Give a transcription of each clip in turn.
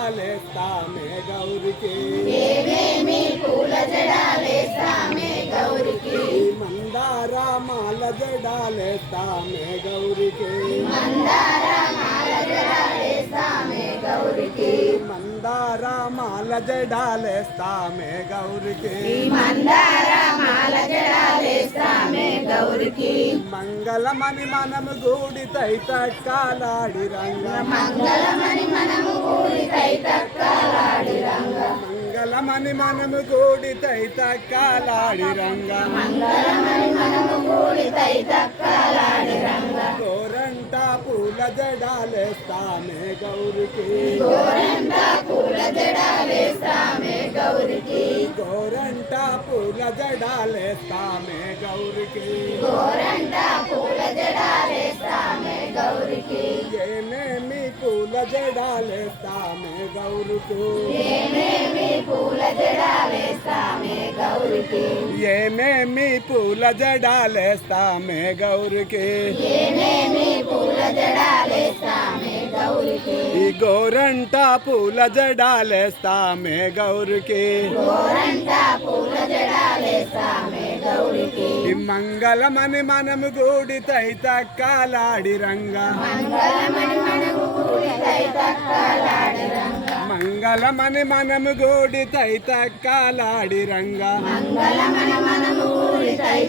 జడాలేస్తామే గౌరికి. ఏమేమి పూల జడాలేస్తామే గౌరికి? మందార మాల జడాలేస్తామే గౌరికి. మందార మాల జడాలేస్తామే గౌరికి. మందార మాల జడాలేస్తామే గౌరికి. మందార మాల జడాలేస్తామే గౌరికి. మంగళమని మనము గూడి తైతక్కాలాడి రంగ. మంగళమని మనము కూడి తక్కలాడి రంగ. మంగళమని మనము గూడి తైతక్కాలాడి రంగ. మంగళమని మనము కూడి తక్కలాడి రంగ. గోరంట పూల జడాలేస్తామే గౌరికి. పూల జడాలేస్తామే గౌరికి గోరంట పూల జడాలేస్తామే గౌరికి గోరంట పూల జడాలేస్తామే గౌరికి ఏమేమి పూల జడాలేస్తామే గౌరికి ఏమేమి పూల జడాలేస్తామే గౌరికి ఏమేమి పూల జడాలేస్తామే గౌరికి ఏమేమి పూల జడాలేస్తామే గౌరికి ఈ గోరంట పూల జడాలేస్తామే గౌరికి గోరంట పూల జడాలేస్తామే గౌరికి ఈ మంగళమని మనము గూడి తైతక్కాలాడి రంగ మంగళమణి మంగళమని మనము గోడి తైతక్కాలాడి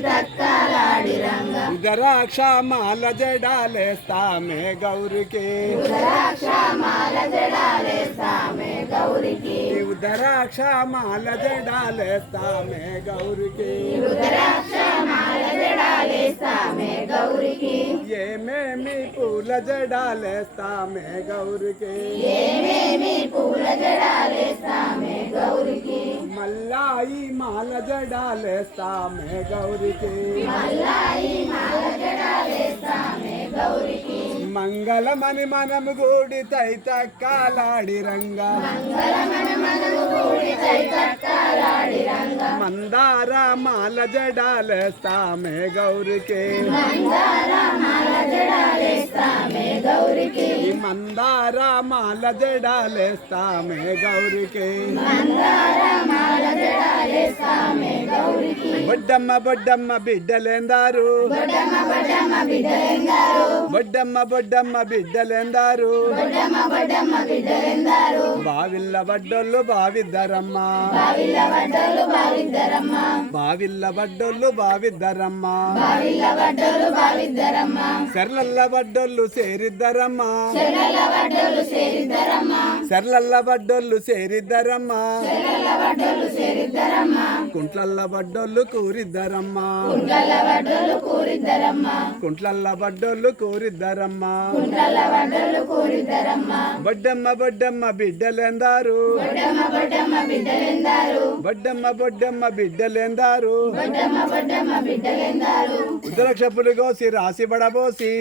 తక్కలాడి రంగ ద్రాక్ష మాల జడాలేస్తామే గౌరికి. ద్రాక్ష మాల జడాలేస్తామే గౌరికి. జడాలేస్తామే గౌరికి. ఏమేమి పూల జడాలేస్తామే గౌరికి. ఏమేమి పూల జడాలేస్తామే గౌరికి. మల్లాయి మాల జడాలేస్తామే గౌరికి. మల్లాయి మాల జడాలేస్తామే గౌరికి. మంగళమని మనము గూడి తైతక్కాలాడి మంగళమని రంగ మందార మాల జడాలేస్తామే గౌరికి. మందార మాల జడాలేస్తామే గౌరికి. మందార బొడ్డమ్మ బొడ్డమ్మ బిడ్డలేందారు? బొడ్డమ్మ బొడ్డమ్మ బిడ్డలెందారు? బొడ్డమ్మ బొడ్డమ్మ బిడ్డలేందారు? బొడ్డమ్మ బొడ్డమ్మ బిడ్డలెందారు? బావిల్ల బడ్డోళ్ళు బావిద్దరమ్మ. బావిల్ల బడ్డోళ్ళు బావిద్దరమ్మ. సెర్లల్ల బడ్డోళ్ళు సేరిద్దరమ్మ. సెర్లల్ల బడ్డోళ్ళు సేరిద్దరమ్మ. కుంట్లల్ల బడ్డోళ్ళు కూరిద్దరమ్మ. కుంట్లల్ల బడ్డోళ్ళు కూరిద్దరమ్మ. బొడ్డమ్మ బొడ్డమ్మ బిడ్డలేందారు. బొడ్డమ్మ బొడ్డమ్మ బిడ్డలెందారు. బొడ్డమ్మ బొడ్డమ్మ బిడ్డలేందారు బొడ్డమ్మ బొడ్డమ్మ బిడ్డలెందారు ఉత్తరక్షపులు రాసి బడబోసి.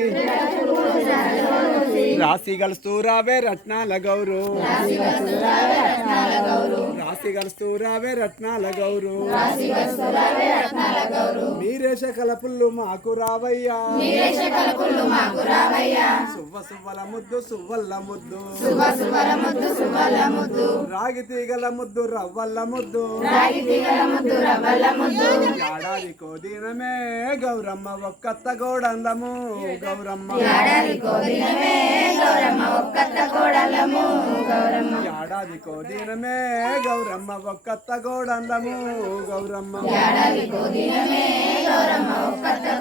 రాసి గలుస్తూరావే రత్నాల గౌరు. గలుస్తూరావే రత్నాల గౌరు. మీరేష కలపుల్లు మాకు రావయ్యా. సువ్వ సువ్వల ముద్దు సువ్వల్ల ముద్దు. రాగి తీగల ముద్దు రవ్వల్ల ముద్దు. రాగి తీగల ముద్దు రవ్వల ముద్దు. ఏడాది కోదినమే గౌరమ్మ ఒక్కత్త గోడందము. గౌరమ్మ. ఏడాది కోదినమే గౌరమ్మ. గౌరమ్మ ఒక్కత్త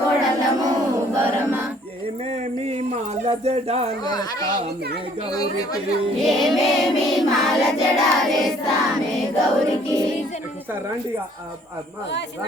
గోడందము. గౌరమ్మ. ఏమేమి మాల జడాలేస్తామే గౌరికి. ఏమేమి మాల జడాలేస్తామే గౌరికి. ఒకసారి రండి ఆ- ఆ- ఆ- రండి.